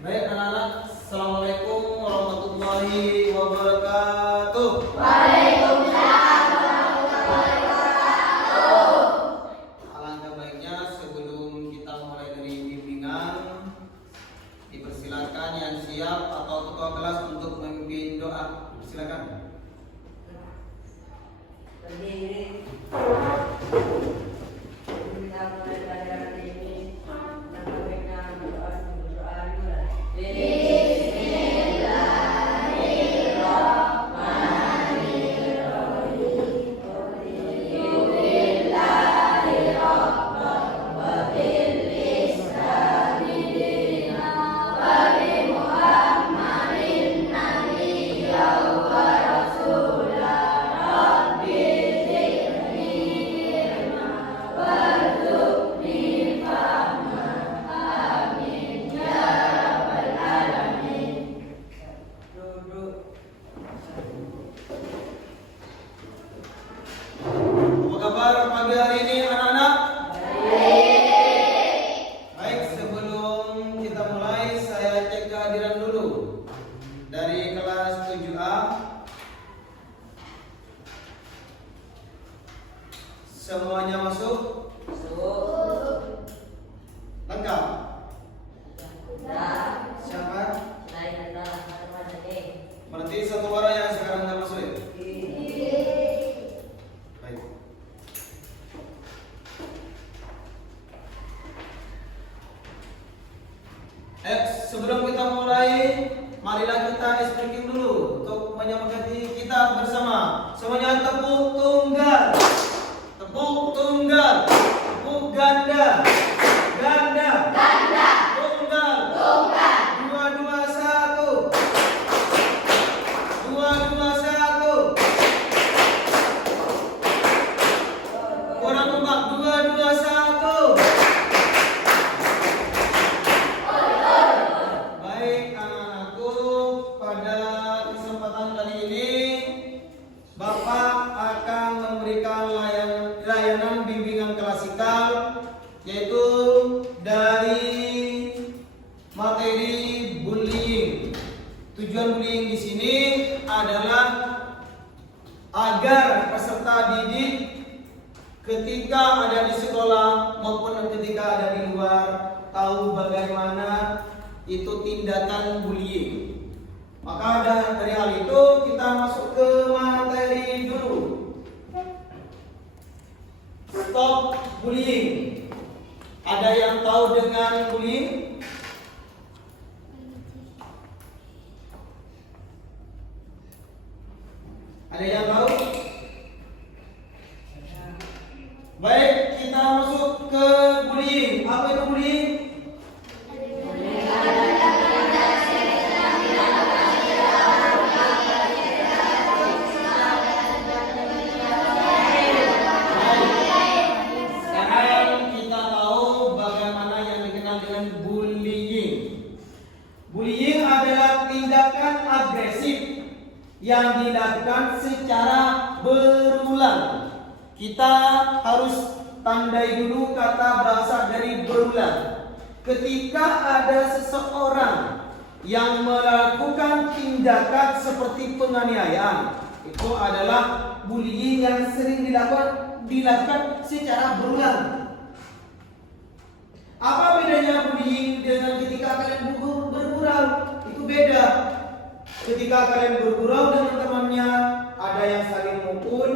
Baik anak-anak, Assalamualaikum warahmatullahi wabarakatuh. Waalaikumsalam warahmatullahi wabarakatuh. Alangkah baiknya sebelum kita mulai dari bimbingan, dipersilakan yang siap atau ketua kelas untuk memimpin doa. Silakan. Berdiri. Kita mulai pelajaran ini. Alangkah baiknya berdoa dulu. Apa kabar pagi hari ini anak-anak? Baik, sebelum kita mulai saya cek kehadiran dulu. Dari kelas 7A semuanya masuk? Lengkap? Siapa? Berarti satu orang yang sekarang nggak masuk ya? Baik. Sebelum kita mulai, marilah kita speaking dulu untuk menyemangati kita bersama. Semuanya tepuk tunggal, tepuk tunggal, tepuk ganda, ganda, tunggal, dua dua satu, dua dua satu, kurang kompak, dua dua satu. Baik anak-anakku, pada kesempatan kali ini Bapak akan memberikan layanan bimbingan klasikal, yaitu dari materi bullying. Tujuan bullying di sini adalah agar peserta didik ketika ada di sekolah maupun ketika ada di luar tahu bagaimana itu tindakan bullying. Maka dari hal itu kita masuk ke materi dulu. Stop bullying. Ada yang tahu dengan bullying? Ada yang tahu? Baik, kita masuk ke bullying. Apa itu bullying? Sekarang kita tahu bagaimana yang dikenal dengan bullying. Bullying adalah tindakan agresif yang dilakukan secara berulang. Kita harus tandai dulu kata berasal dari berulang. Ketika ada seseorang yang melakukan tindakan seperti penganiayaan, itu adalah bullying yang sering dilakukan secara berulang. Apa bedanya bullying dengan ketika kalian bergurau? Itu beda. Ketika kalian bergurau dengan temannya, ada yang saling mukul.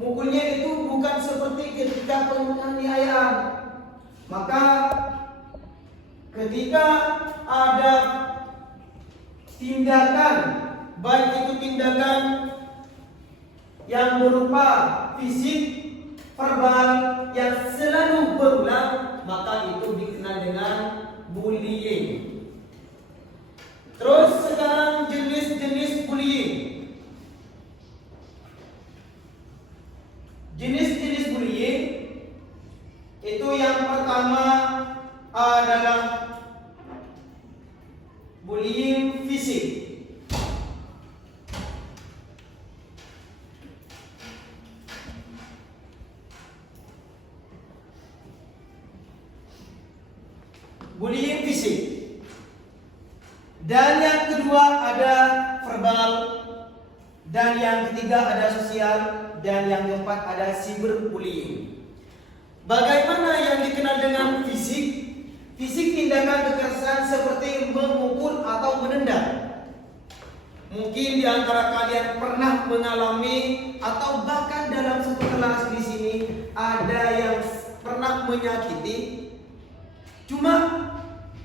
Mukulnya itu bukan seperti ketika penganiayaan. Maka ketika ada tindakan, baik itu tindakan yang berupa fisik, verbal yang selalu berulang, maka itu dikenal dengan bullying. Terus sekarang jenis-jenis bullying. Jenis-jenis bullying itu yang pertama adalah bullying fisik. Bullying fisik. Dan yang kedua ada verbal, dan yang ketiga ada sosial, dan yang keempat ada cyberbullying. Bagaimana yang dikenal dengan fisik? Fisik tindakan kekerasan seperti memukul atau menendang. Mungkin di antara kalian pernah mengalami atau bahkan dalam satu kelas di sini ada yang pernah menyakiti. Cuma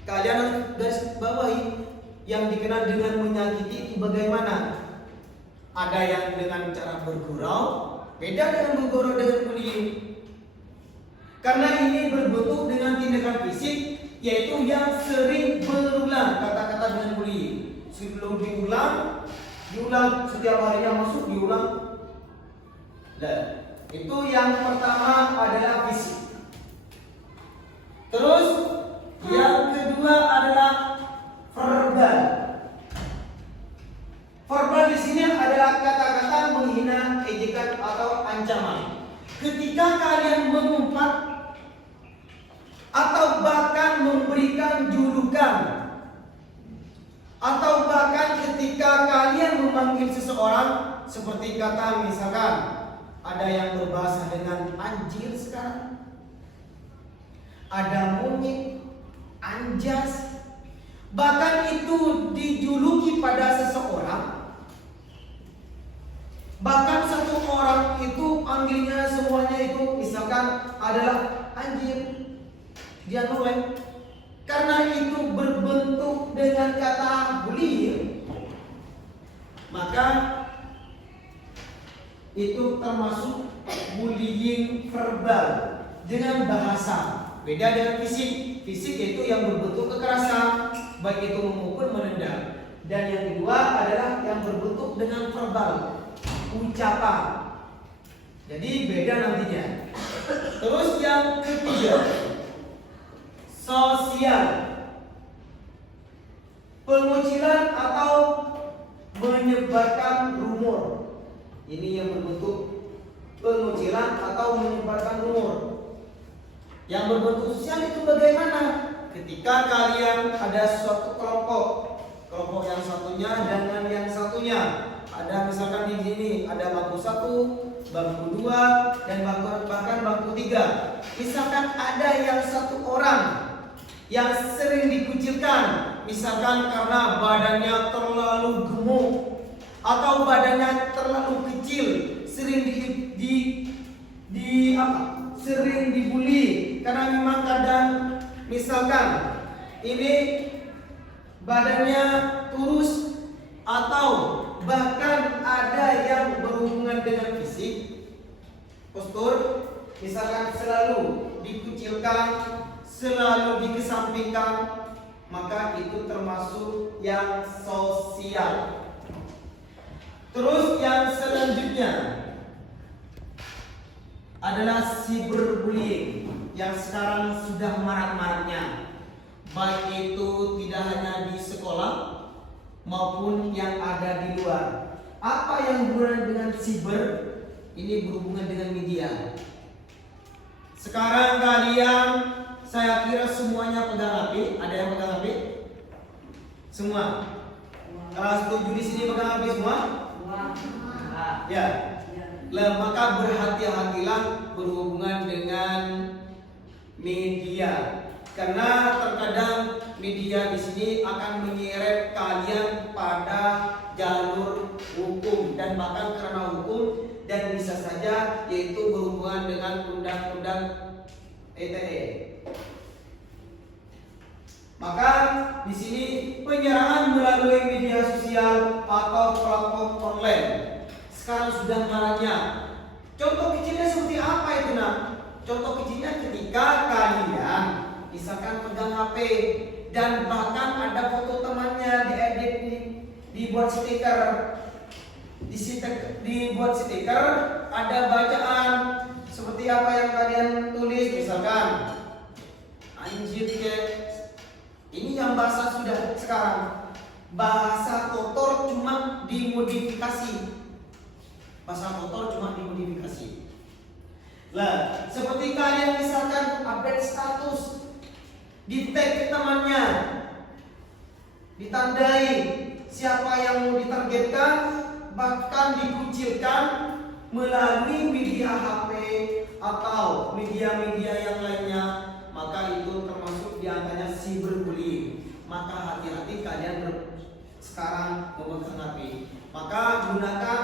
kalian harus garis bawahi yang dikenal dengan menyakiti itu bagaimana. Ada yang dengan cara bergurau, beda dengan bergurau dengan bullying. Karena ini berbentuk dengan tindakan fisik, yaitu yang sering berulang, kata-kata dengan bullying. Sebelum diulang setiap harinya masuk diulang. Nah, itu yang pertama adalah fisik. Terus yang kedua adalah verbal. Verbal di sini adalah kata-kata menghina, ejekan atau ancaman. Ketika kalian mengumpat atau bahkan memberikan julukan, atau bahkan ketika kalian memanggil seseorang, seperti kata misalkan ada yang berbahasa dengan anjir sekarang, ada monyet, anjas, bahkan itu dijuluki pada seseorang. Bahkan satu orang itu panggilnya semuanya itu misalkan adalah anjir, dia noleh. Karena itu berbentuk dengan kata bullying, maka itu termasuk bullying verbal dengan bahasa. Beda dengan fisik. Fisik itu yang berbentuk kekerasan, baik itu memukul, menendang. Dan yang kedua adalah yang berbentuk dengan verbal, ucapan. Jadi beda nantinya. Terus yang ketiga, sosial. Pengucilan atau menyebarkan rumor. Ini yang berbentuk pengucilan atau menyebarkan rumor. Yang berbentuk sosial itu bagaimana? Ketika kalian ada suatu kelompok yang satunya dengan yang satunya. Ada misalkan di sini ada bangku 1, bangku 2, dan bahkan bangku 3. Misalkan ada yang satu orang yang sering dikucilkan, misalkan karena badannya terlalu gemuk atau badannya terlalu kecil, sering sering dibully karena memang kadang misalkan ini badannya kurus atau bahkan ada yang berhubungan dengan fisik, postur, misalkan selalu dikucilkan, selalu dikesampingkan, maka itu termasuk yang sosial. Terus yang selanjutnya adalah cyberbullying yang sekarang sudah marak-maraknya, baik itu tidak hanya di sekolah maupun yang ada di luar. Apa yang berhubungan dengan cyber? Ini berhubungan dengan media. Sekarang kalian, saya kira semuanya pegang HP. Ada yang pegang HP? Semua. Kelas 7 di sini pegang HP semua? Ya. Maka berhati-hatilah berhubungan dengan media. Karena terkadang media di sini akan menyeret kalian pada jalur hukum dan bahkan karena hukum, dan bisa saja yaitu berhubungan dengan undang-undang ITE. Maka di sini penyerangan melalui media sosial atau platform online sekarang sudah maraknya. Contoh kecilnya seperti apa itu nak? Contoh kecilnya ketika kalian misalkan pegang HP dan bahkan ada foto temannya diedit, dibuat stiker, dibuat stiker, ada bacaan seperti apa yang kalian tulis, misalkan anjir ke. Ini yang bahasa sudah sekarang bahasa kotor cuma dimodifikasi. Bahasa kotor cuma dimodifikasi. Lah, seperti kalian misalkan update status, di tag temannya, di ditandai siapa yang mau ditargetkan, bahkan dikucilkan melalui media HP atau media-media yang lainnya, maka itu termasuk diantaranya cyberbullying. Maka hati-hati kalian sekarang memegang HP. Maka gunakan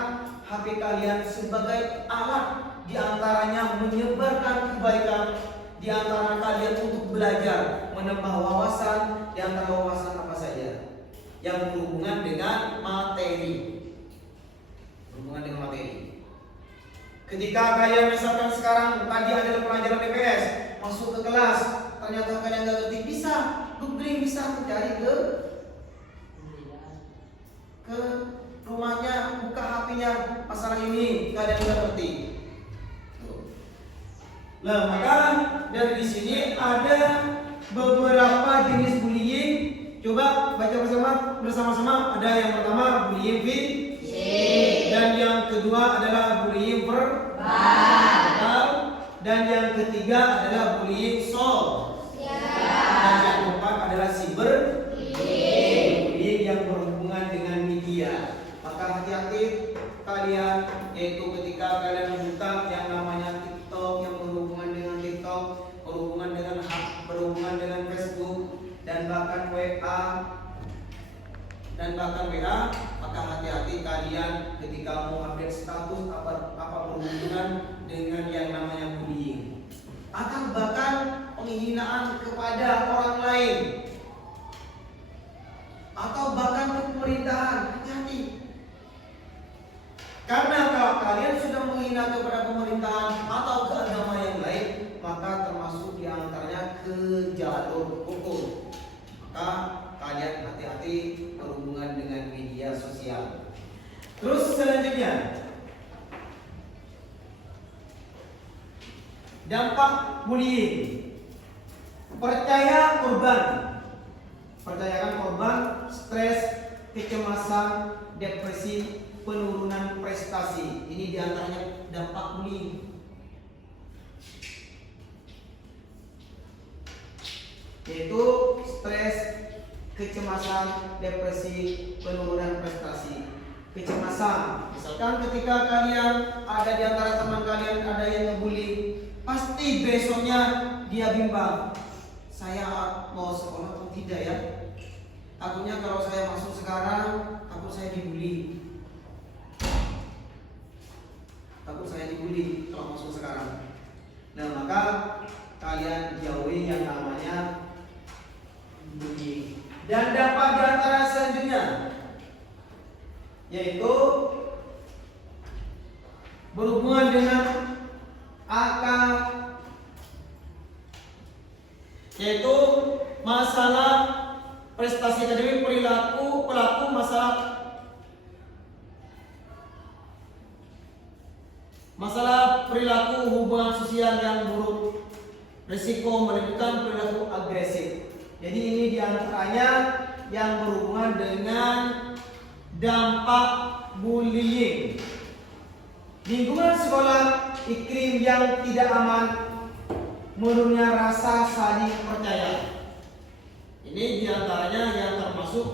HP kalian sebagai alat, diantaranya menyebarkan kebaikan, diantara kalian untuk belajar, menambah wawasan, diantara wawasan apa saja yang berhubungan dengan materi. Berhubungan dengan materi. Ketika kalian misalkan sekarang tadi adalah pelajaran DPS, masuk ke kelas, ternyata kalian nggak ngerti, bisa googling, bisa mencari ke rumahnya, buka HP-nya, masalah ini kalian nggak ngerti. Nah, maka dari di sini ada beberapa jenis bullying. Coba baca bersama-sama. Ada yang pertama bullying fisik, dan yang kedua adalah bullying verbal, dan yang ketiga adalah bullying sosial, dan yang keempat adalah cyberbullying yang berhubungan dengan media. Maka hati-hati kalian, yaitu ketika kalian membuka yang namanya TikTok, yang berhubungan dengan TikTok, berhubungan dengan Facebook, dan bahkan WA, maka hati-hati kalian ketika mau update status apa berhubungan dengan yang namanya bullying, atau bahkan penghinaan kepada orang lain, atau bahkan ke pemerintahan. Hati-hati, karena kalau kalian sudah menghina kepada pemerintahan atau ke agama yang lain, maka termasuk diantaranya ke jalur hukum. Maka kalian hati-hati berhubungan dengan media sosial. Terus selanjutnya, dampak bullying. Percayakan korban stres, kecemasan, depresi, penurunan prestasi. Ini diantaranya dampak bullying. Yaitu stres, kecemasan, depresi, penurunan prestasi. Kecemasan, misalkan ketika kalian ada di antara teman kalian ada yang ngebully, pasti besoknya dia bimbang, saya mau sekolah atau tidak ya? Takutnya kalau saya masuk sekarang, takut saya dibully. Kalau masuk sekarang. Nah, maka kalian jauhi yang namanya bullying. Dan dampak di antara selanjutnya yaitu berhubungan dengan akal, yaitu masalah prestasi akademik, pelaku masalah perilaku hubungan sosial yang buruk, risiko menimbulkan perilaku agresif. Jadi ini diantaranya yang berhubungan dengan dampak bullying. Lingkungan sekolah, iklim yang tidak aman, menurunnya rasa saling percaya. Ini diantaranya yang termasuk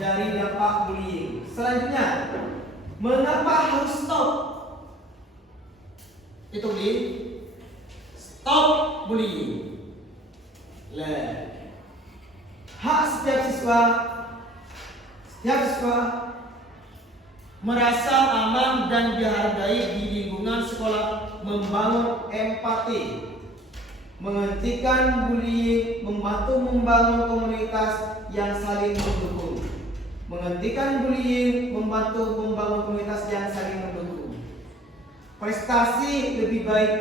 dari dampak bullying. Selanjutnya, mengapa harus stop? Itu bullying. Stop bullying. Hak setiap siswa merasa aman dan dihargai di lingkungan sekolah, membangun empati, menghentikan bullying, membantu membangun komunitas yang saling mendukung. Prestasi lebih baik,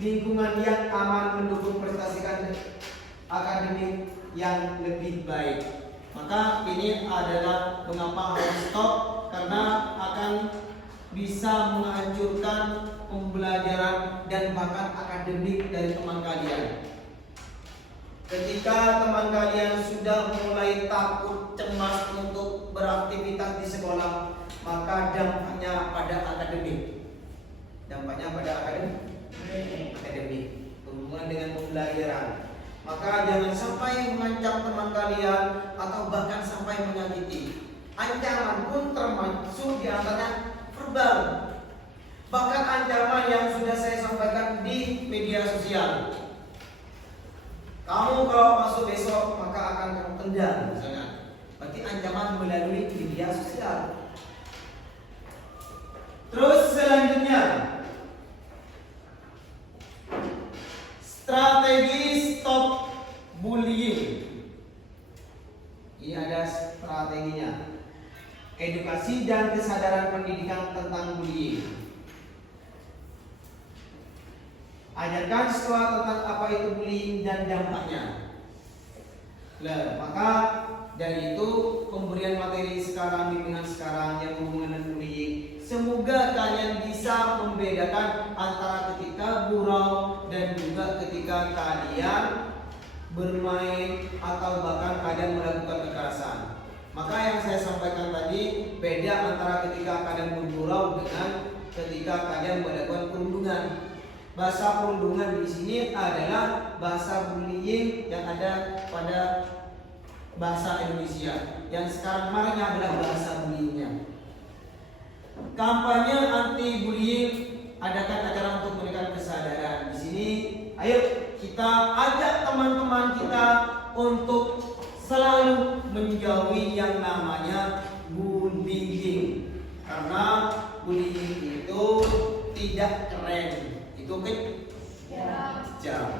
lingkungan yang aman mendukung prestasi akademik yang lebih baik. Maka ini adalah mengapa harus stop, karena akan bisa menghancurkan pembelajaran dan bahkan akademik dari teman kalian. Ketika teman kalian sudah mulai takut, cemas untuk beraktivitas di sekolah, maka dampaknya pada akademik. Berhubungan dengan pembelajaran. Maka jangan sampai mengancam teman kalian atau bahkan sampai menyakiti. Ancaman pun termasuk di antaranya verbal. Bahkan ancaman yang sudah saya sampaikan di media sosial. Kamu kalau masuk besok maka akan kamu tendang misalnya. Berarti ancaman melalui media sosial. Terus selanjutnya, strategi stop bullying. Ini ada strateginya. Edukasi dan kesadaran pendidikan tentang bullying. Ajarkan siswa tentang apa itu bullying dan dampaknya. Maka dari itu pemberian materi sekarang, bimbingan sekarang yang berhubungan dengan bullying, semoga kalian bisa membedakan antara ketika gurau dan juga ketika kalian bermain atau bahkan kalian melakukan kekerasan. Maka yang saya sampaikan tadi beda antara ketika kalian bergurau dengan ketika kalian melakukan perundungan. Bahasa perundungan di sini adalah bahasa bullying yang ada pada bahasa Indonesia. Yang sekarang maraknya adalah bahasa bullyingnya. Kampanye anti bullying, adakan acara untuk memberikan kesadaran. Di sini, ayo kita ajak teman-teman kita untuk selalu menjauhi yang namanya bullying. Karena bullying itu tidak keren, itu kejam.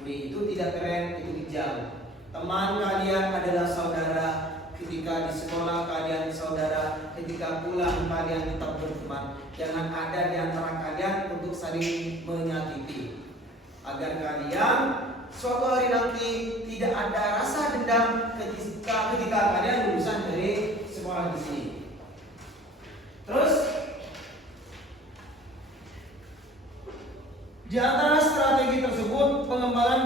Bullying itu tidak keren, itu kejam. Teman kalian adalah saudara. Ketika di sekolah kalian saudara, ketika pulang kalian tetap berteman. Jangan ada di antara kalian untuk saling menyakiti. Agar kalian suatu hari nanti tidak ada rasa dendam ketika kalian lulusan dari sekolah di sini. Terus di antara strategi tersebut, pengembangan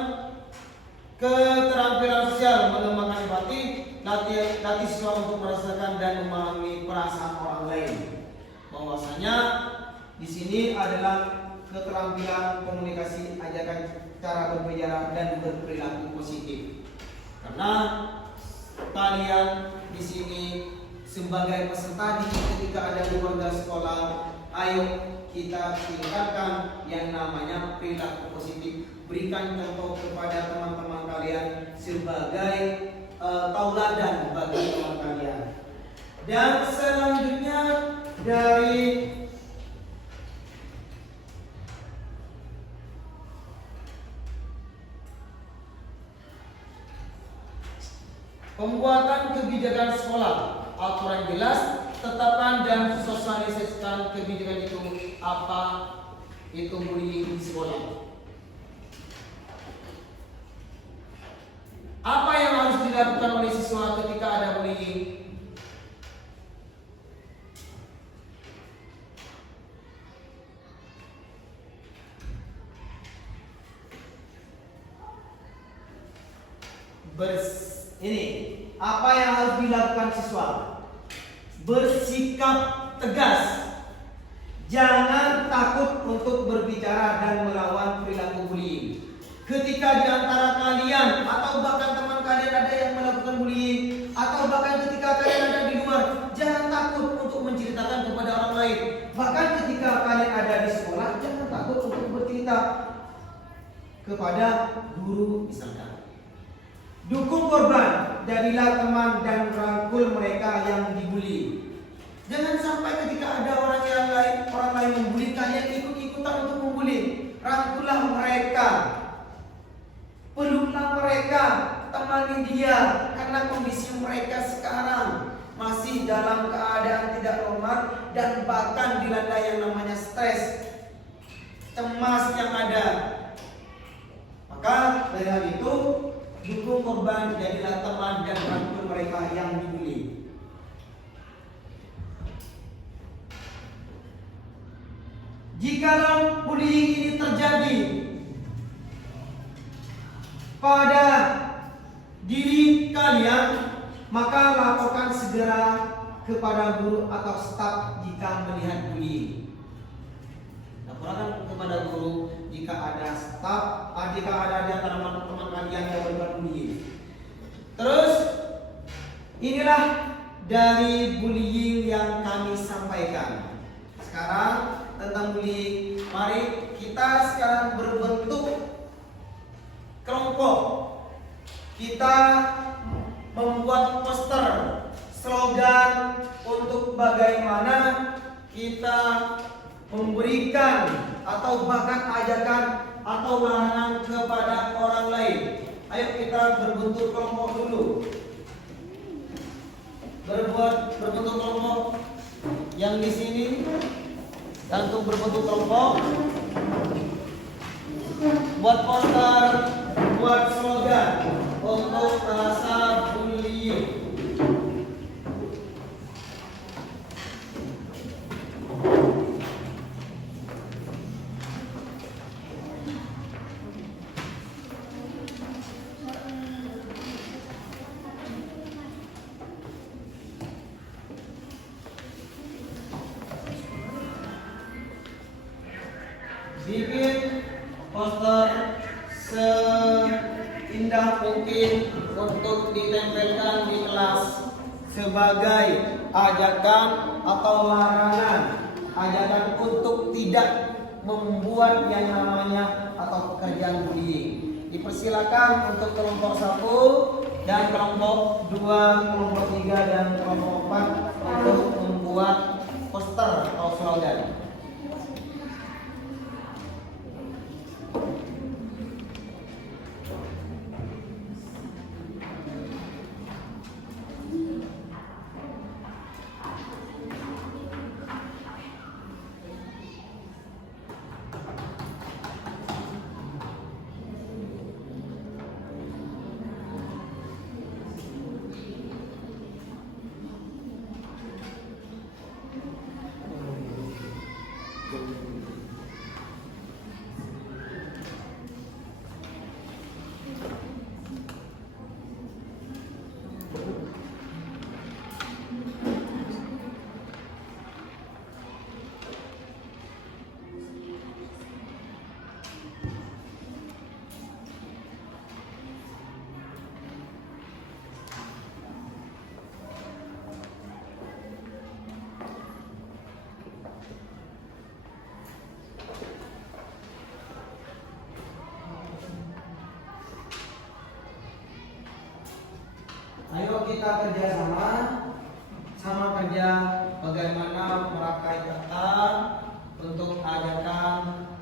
keterampilan sosial, mengembangkan empati, latih siswa untuk merasakan dan memahami perasaan orang lain. Bahwasanya di sini adalah keterampilan komunikasi, ajarkan cara berbicara dan berperilaku positif. Karena kalian di sini sebagai peserta didik ketika ada di keluarga sekolah, ayo kita tingkatkan yang namanya perilaku positif. Berikan contoh kepada teman-teman kalian sebagai tauladan bagi teman kalian. Dan selanjutnya dari pembuatan kebijakan sekolah, aturan jelas, tetapkan dan sosialisasikan kebijakan itu, apa itu bullying di sekolah. Apa yang harus dilakukan oleh siswa ketika ada bullying? Ini apa yang harus dilakukan siswa? Bersikap tegas. Jangan takut untuk berbicara dan melawan perilaku bullying. Ketika di antara kalian atau bahkan teman kalian ada yang melakukan bullying, atau bahkan ketika kalian ada di luar, jangan takut untuk menceritakan kepada orang lain. Bahkan ketika kalian ada di sekolah, jangan takut untuk bercerita kepada guru misalkan. Dukung korban, jadilah teman dan rangkul mereka yang dibully. Jangan sampai ketika ada orang lain membuli, kalian ikut-ikutan untuk membuli. Rangkullah mereka. Peluklah mereka, temani dia, karena kondisi mereka sekarang masih dalam keadaan tidak normal dan bahkan dilanda yang namanya stres, cemas yang ada. Maka dari hal itu, dukung korban, jadilah teman dan rangkul mereka yang dibully. Jikalau bullying ini terjadi pada diri kalian, maka laporkan segera kepada guru atau staf jika melihat bullying. laporan kepada guru jika ada staf, jika ada di antara teman-teman kalian yang berbuat bullying. Terus inilah dari bullying yang kami sampaikan. Sekarang tentang bullying, mari kita sekarang berbentuk kelompok. Kita membuat poster, slogan untuk bagaimana kita memberikan atau bahkan ajakan atau larangan kepada orang lain. Ayo kita berbentuk kelompok dulu. Berbentuk kelompok yang di sini. Dan untuk berbentuk kelompok, buat poster, buat slogan untuk rasa bullying. Bikin poster seindah mungkin untuk ditempelkan di kelas sebagai ajakan atau larangan, ajakan untuk tidak membuat yang namanya atau pekerjaan bullying. Dipersilakan untuk kelompok 1 dan kelompok 2, kelompok 3 dan kelompok 4 untuk membuat poster atau slogan. Ayo kita kerjasama, sama kerja bagaimana merakai kata untuk ajakan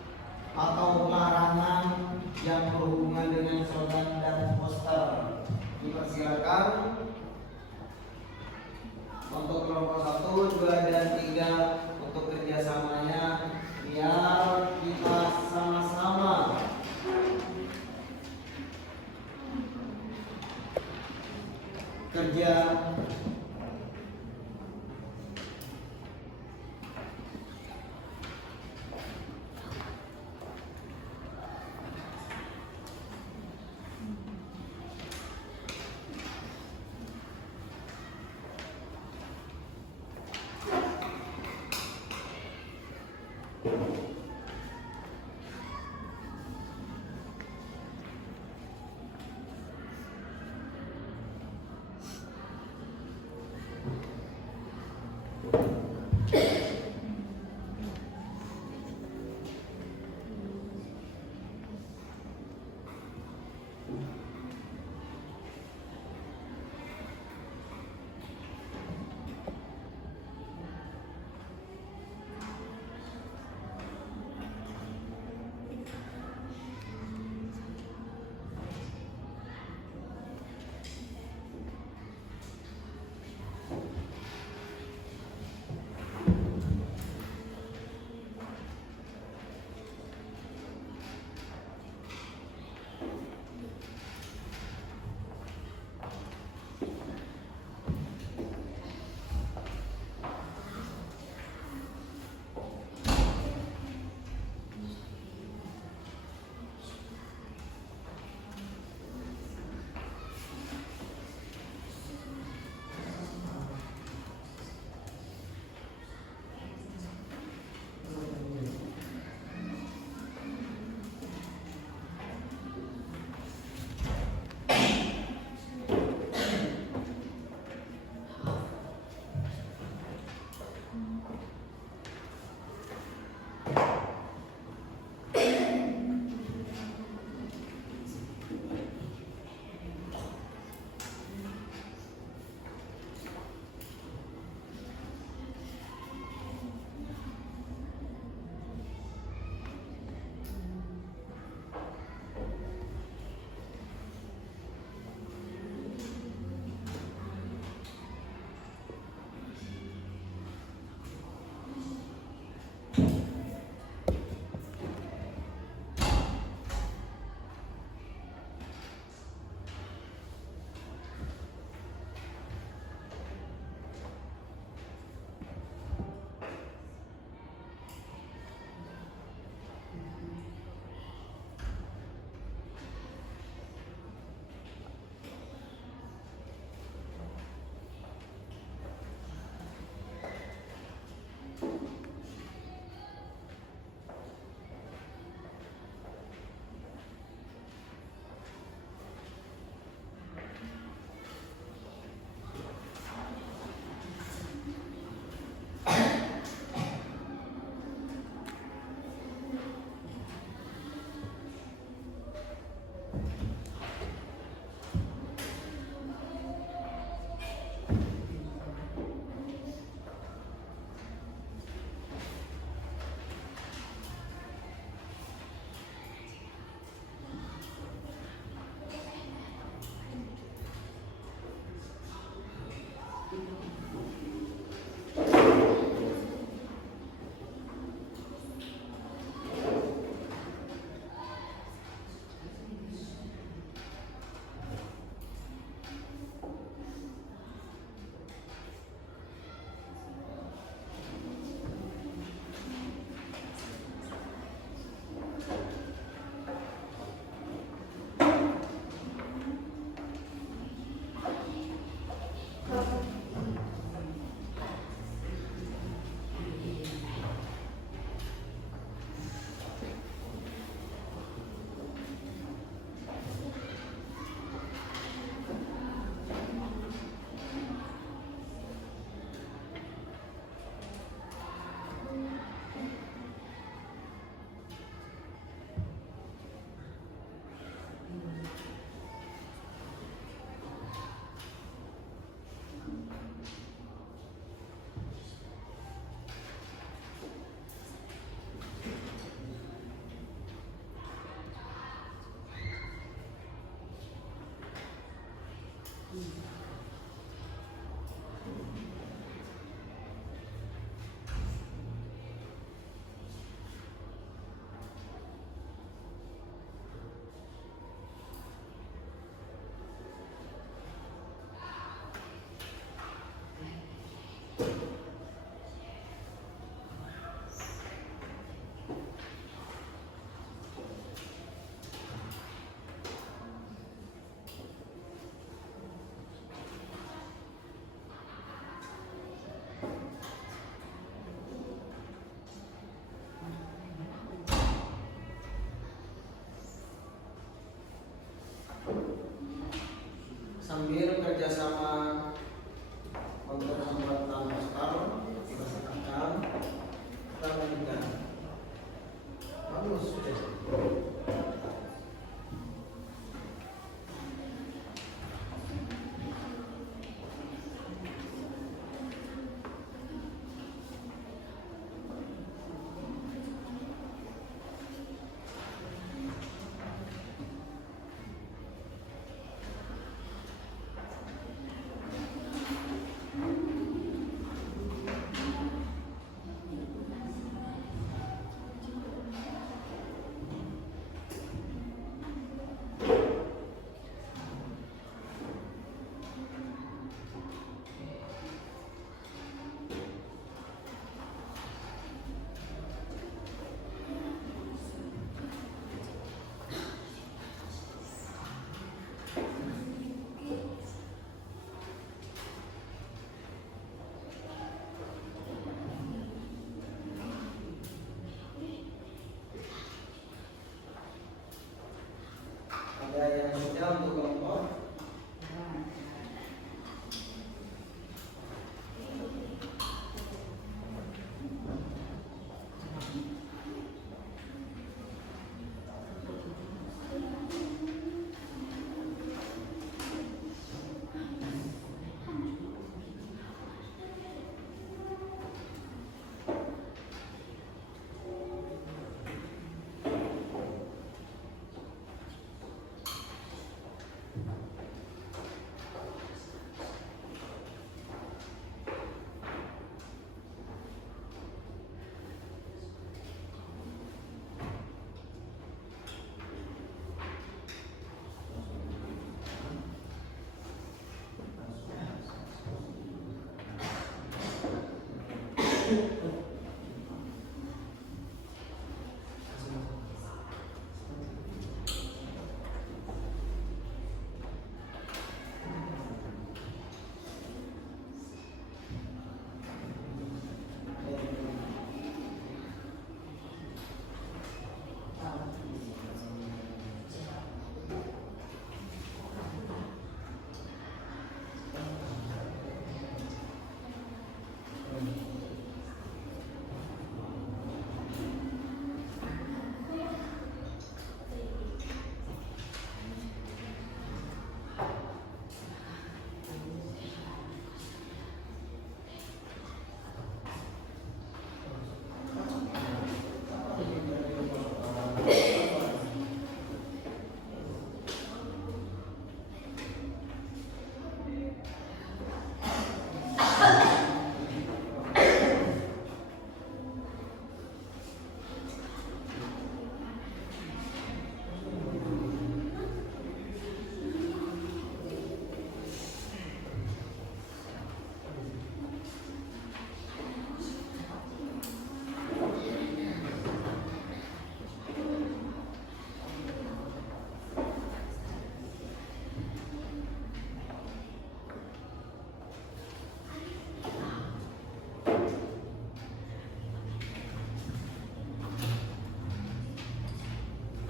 atau larangan yang berhubungan dengan slogan dan poster. Dipersilakan untuk kelompok 1, 2, dan 3 untuk kerjasamanya biar kita sama-sama kerja. Sambil kerjasama untuk pembuatan poster, kita serahkan, kita lanjutkan. Bagus. Ada yang sudah untuk kelompok?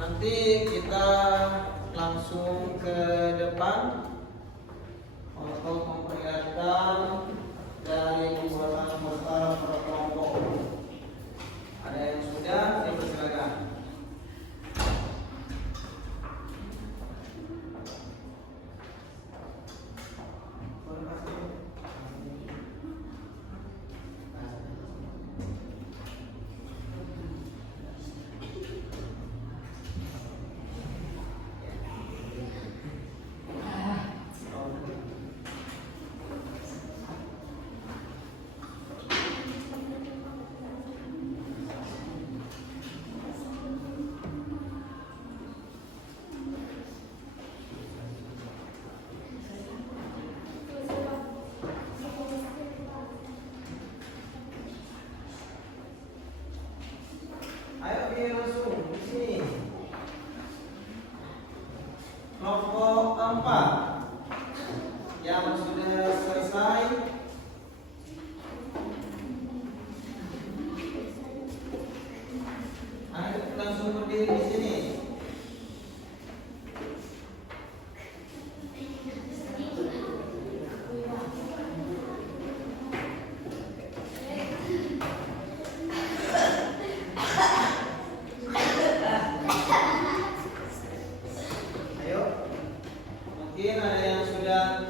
Nanti kita langsung ke depan untuk memperlihatkan dari pembuatan poster per kelompok. Ada yang sudah, dipersilakan. Yang sudah selesai, ayo langsung berdiri di sini. Ayo, mungkin ada yang sudah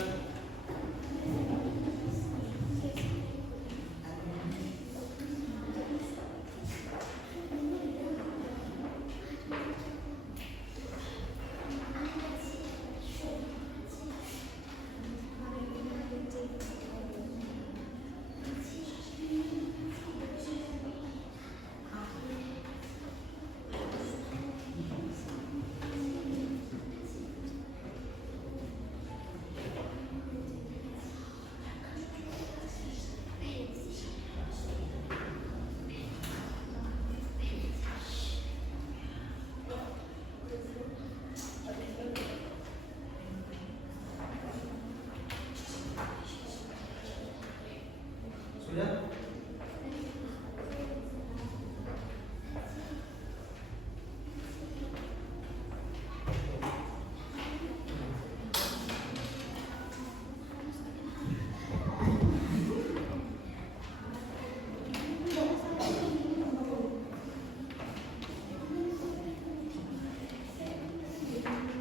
sudah.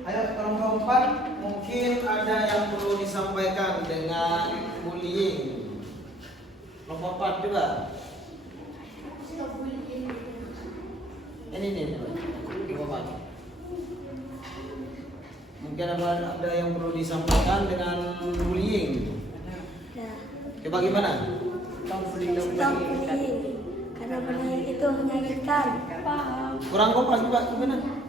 Ayo kelompok 4, mungkin ada yang perlu disampaikan dengan bullying. Kelompok 4 juga. Ini nih, kelompok 4. Mungkin ada yang perlu disampaikan dengan bullying. Coba gimana? Stop bullying. Karena bullying itu menyakitkan. Paham. Kurang kompas juga gimana?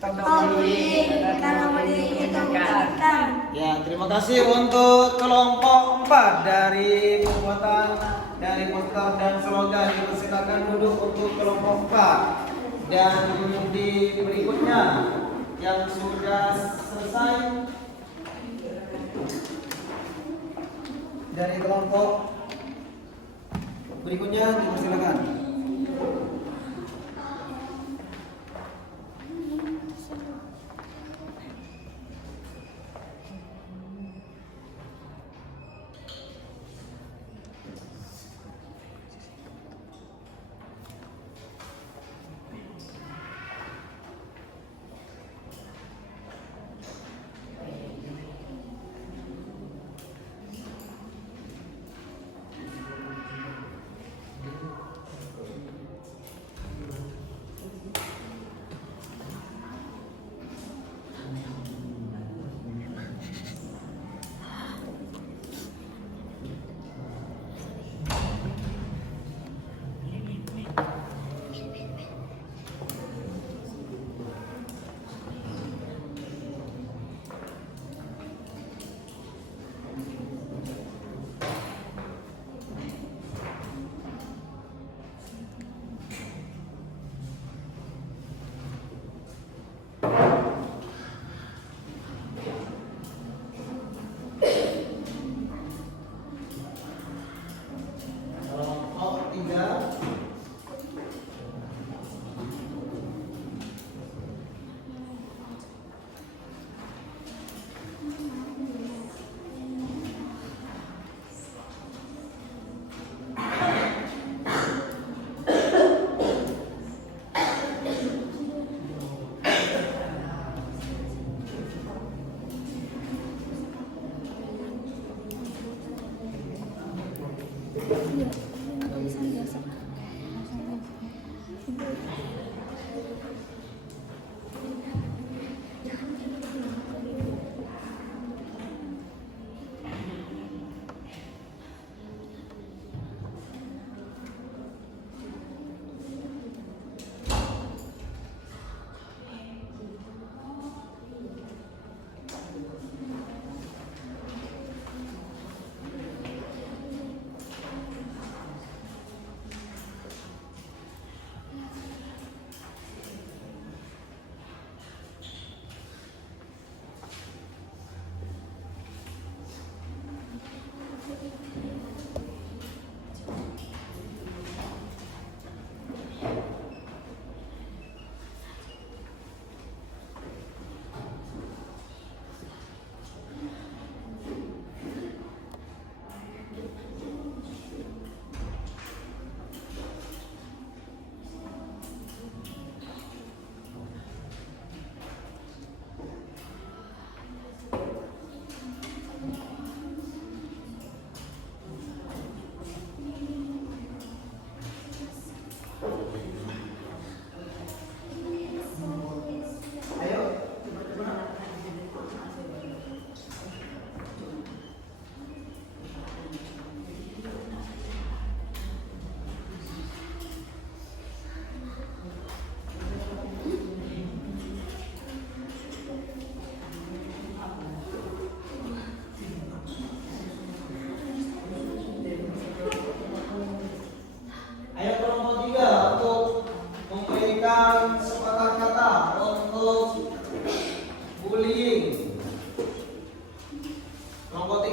Stop bullying. Karena bullying itu menyakitkan. Ya, terima kasih untuk kelompok 4 dari pembuatan dari poster dan slogan. Silakan duduk untuk kelompok 4. Dan di berikutnya yang sudah selesai dari kelompok berikutnya dipersilakan. Kelompok 3.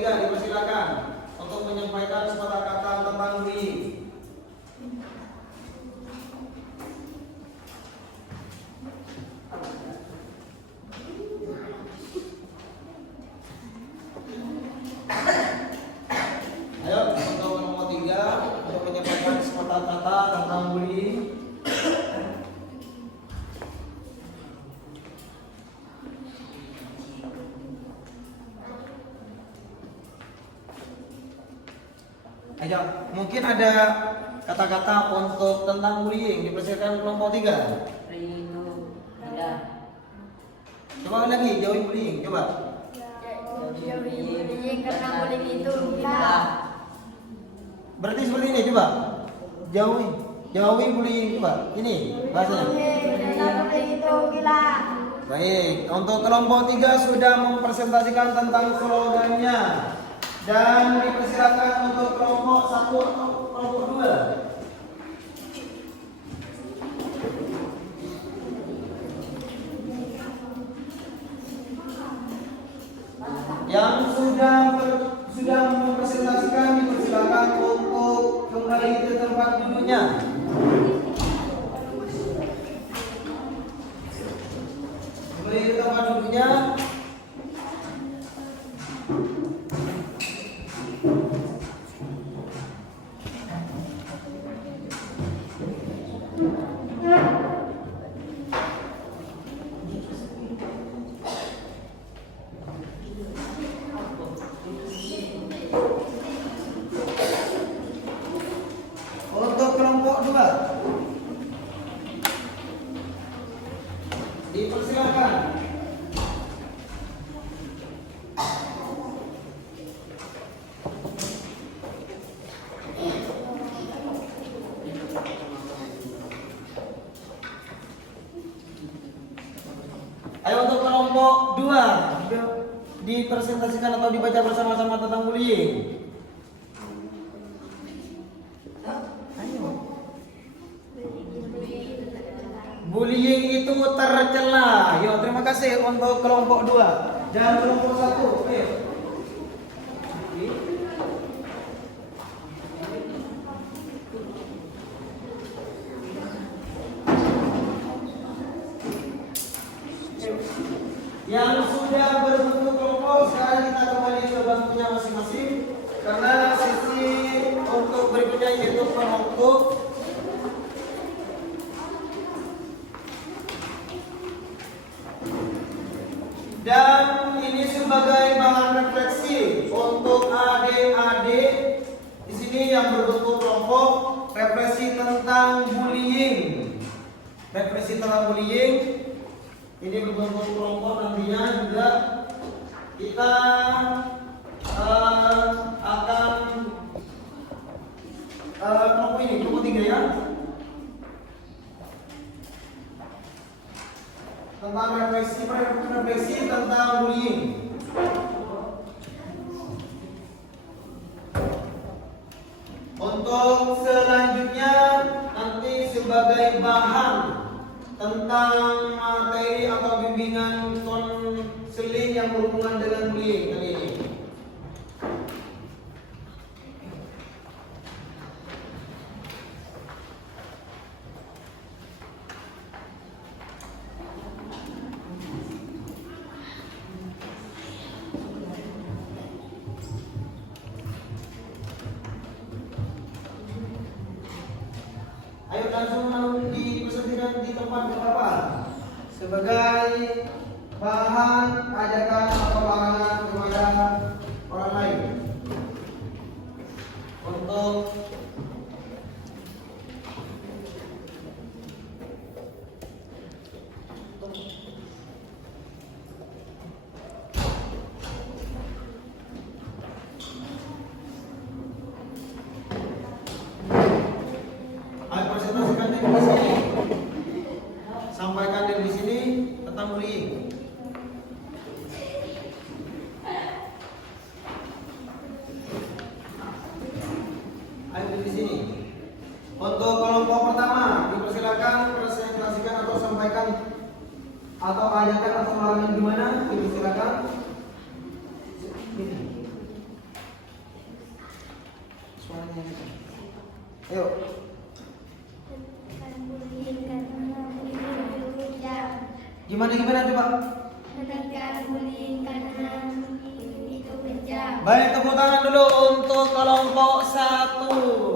3 dipersilakan untuk menyampaikan sepatah kata tentang bullying. Ayo untuk nomor 3 untuk menyampaikan sepatah kata tentang bullying. Ayo, mungkin ada kata-kata untuk tentang bullying dipersilakan kelompok 3. Rino, tidak. Coba lagi jauhi bullying, coba. Bullying karena bullying itu gila. Berarti seperti ini, coba. Jauhi bullying, coba. Ini bahasanya. Karena bullying itu gila. Baik, untuk kelompok 3 sudah mempresentasikan tentang slogannya. Dan dipersilakan untuk kelompok 1 atau kelompok 2. Yang sudah mempresentasikan dipersilakan untuk kembali ke tempat duduknya. Kembali ke tempat duduknya. Untuk kelompok 2 dipersilakan. Ayo untuk kelompok 2 dipresentasikan atau dibaca bersama-sama tentang bullying. Bullying itu tercela. Yo, terima kasih untuk kelompok 2 dan kelompok 1. Ayo. Yang sudah berbentuk kelompok, sekarang kita kembali ke bangkunya masing-masing karena sesi untuk berikutnya yaitu penutup. Dan ini sebagai bahan refleksi untuk adik-adik di sini yang berbentuk kelompok, refleksi tentang bullying. Refleksi tentang bullying ini berbentuk kelompok, nantinya juga kita akan kelompok ini, kelompok 3 ya, tentang refleksi tentang bullying. Untuk selanjutnya nanti sebagai bahan tentang materi atau bimbingan konseling yang berhubungan dengan bullying kali ini. Ayo langsung dipresentasikan di tempat beberapa sebagai bahan ajakan atau larangan kepada orang lain untuk presentasikan di sini, sampaikan di sini tentang bullying. Ayo di sini. Untuk kelompok pertama dipersilakan presentasikan atau sampaikan atau ajakan atau larangan gimana, dipersilakan. Suaranya gitu. Ayo. Gimana coba? Baik, tepuk tangan dulu untuk kelompok 1.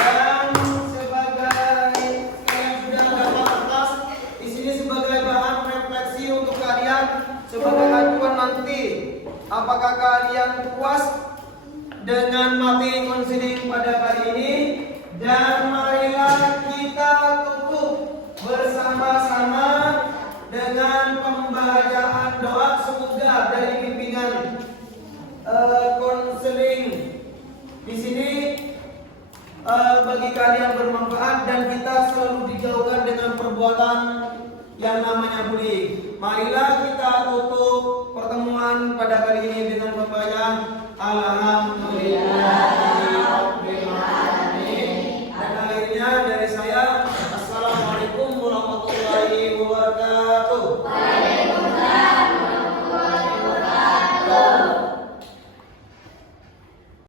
Dan sebagai yang sudah dapat atas, di sini sebagai bahan refleksi untuk kalian sebagai acuan nanti. Apakah kalian puas dengan materi konseling pada kali ini? Dan marilah kita tutup bersama-sama dengan pembacaan doa semoga dari pimpinan konseling di sini bagi kalian bermanfaat dan kita selalu dijauhkan dengan perbuatan yang namanya bullying. Marilah kita tutup pertemuan pada kali ini dengan pembacaan Alhamdulillah.